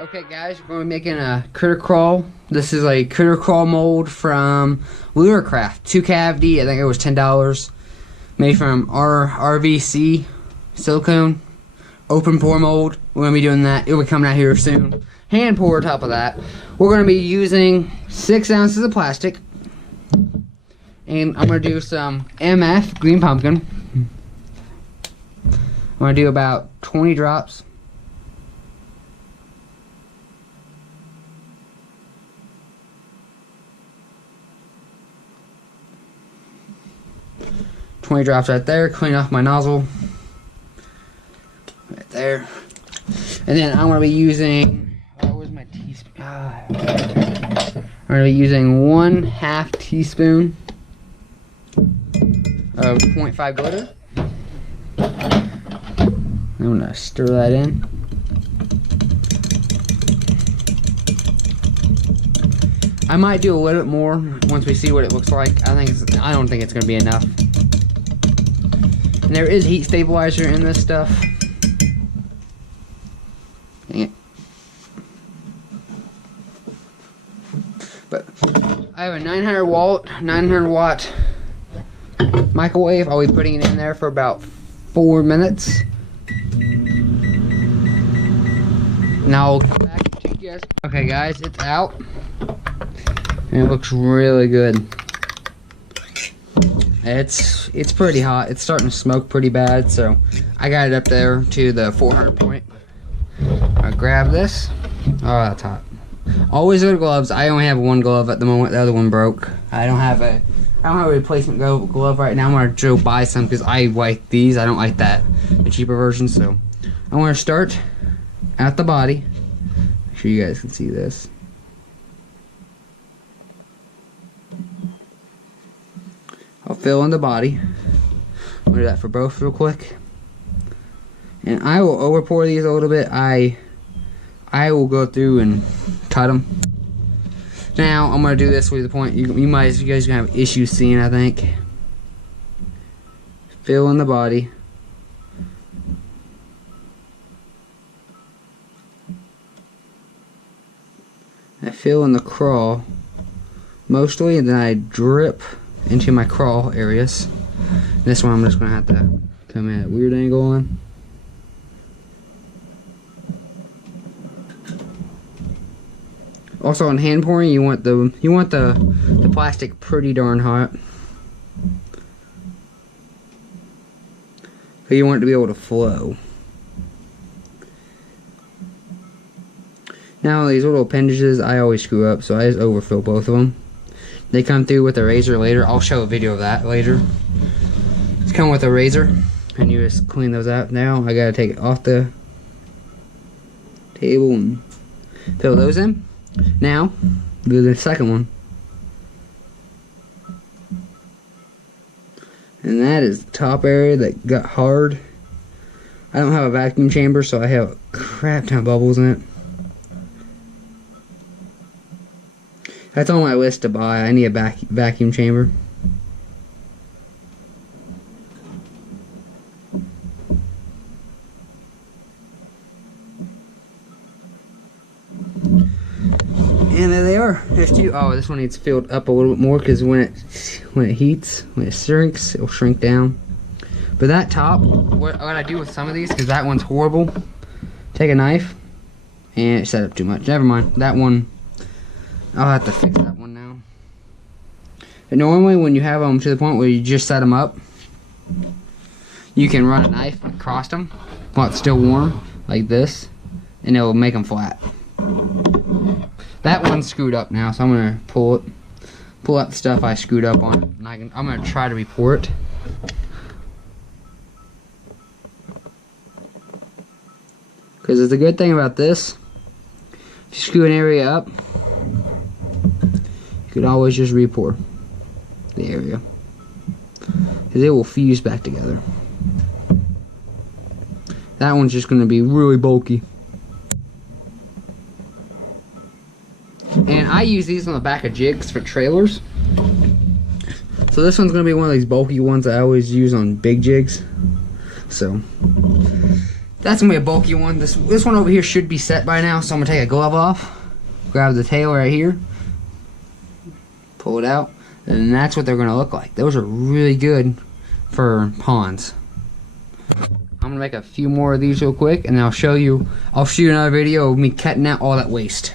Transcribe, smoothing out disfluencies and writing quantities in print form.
Okay guys, we're going to be making a critter crawl. This is a critter crawl mold from Luracraft. 2 cavity, I think it was $10. Made from RVC silicone. Open pour mold. We're going to be doing that. It'll be coming out here soon. Hand pour on top of that. We're going to be using 6 ounces of plastic. And I'm going to do some MF green pumpkin. I'm going to do about 20 drops. Drops right there. Clean off my nozzle right there, and then I'm gonna be using. Where's my teaspoon? I'm gonna be using 1/2 teaspoon of 0.5 glitter. I'm gonna stir that in. I might do a little bit more once we see what it looks like. I don't think it's gonna be enough. And there is heat stabilizer in this stuff. Dang it. But I have a 900 watt microwave. I'll be putting it in there for about 4 minutes. Now I'll come back and check you guys. Okay guys, it's out. And it looks really good. It's pretty hot. It's starting to smoke pretty bad, so I got it up there to the 400 point. I'll grab this. Oh, that's hot. Always wear gloves. I only have one glove at the moment. The other one broke. I don't have a replacement glove right now. I'm gonna go buy some because I like these. I don't like the cheaper version. So I'm gonna start at the body. Make sure you guys can see this. I'll fill in the body. I'll do that for both real quick. And I will over pour these a little bit. I will go through and cut them. Now I'm gonna do this with the point. You guys are gonna have issues seeing, I think. Fill in the body. I fill in the crawl mostly, and then I drip into my crawl areas. This one I'm just gonna have to come at a weird angle on. Also, on hand pouring, you want the plastic pretty darn hot. So you want it to be able to flow. Now these little appendages, I always screw up, so I just overfill both of them. They come through with a razor later. I'll show a video of that later. It's come with a razor, and you just clean those out. Now I gotta take it off the table and fill those in. Now, do the second one. And that is the top area that got hard. I don't have a vacuum chamber, so I have a crap ton of bubbles in it. That's on my list to buy. I need a vacuum chamber. And there they are. There's two. Oh, this one needs filled up a little bit more because when it heats, when it shrinks, it'll shrink down. But that top, what I do with some of these, because that one's horrible. Take a knife and set up too much. Never mind. That one. I'll have to fix that one now. But normally when you have them to the point where you just set them up, you can run a knife across them while it's still warm, like this, and it will make them flat. That one's screwed up now, so I'm going to pull out the stuff I screwed up on it, and I'm going to try to re-pour it. Because the good thing about this, if you screw an area up, you could always just re-pour the area, because it will fuse back together. That one's just going to be really bulky. And I use these on the back of jigs for trailers. So this one's going to be one of these bulky ones I always use on big jigs. So That's gonna be a bulky one. This one over here should be set by now, so I'm gonna take a glove off, grab the tail right here, pull it out, and that's what they're gonna look like. Those are really good for ponds. I'm gonna make a few more of these real quick, and I'll shoot another video of me cutting out all that waste.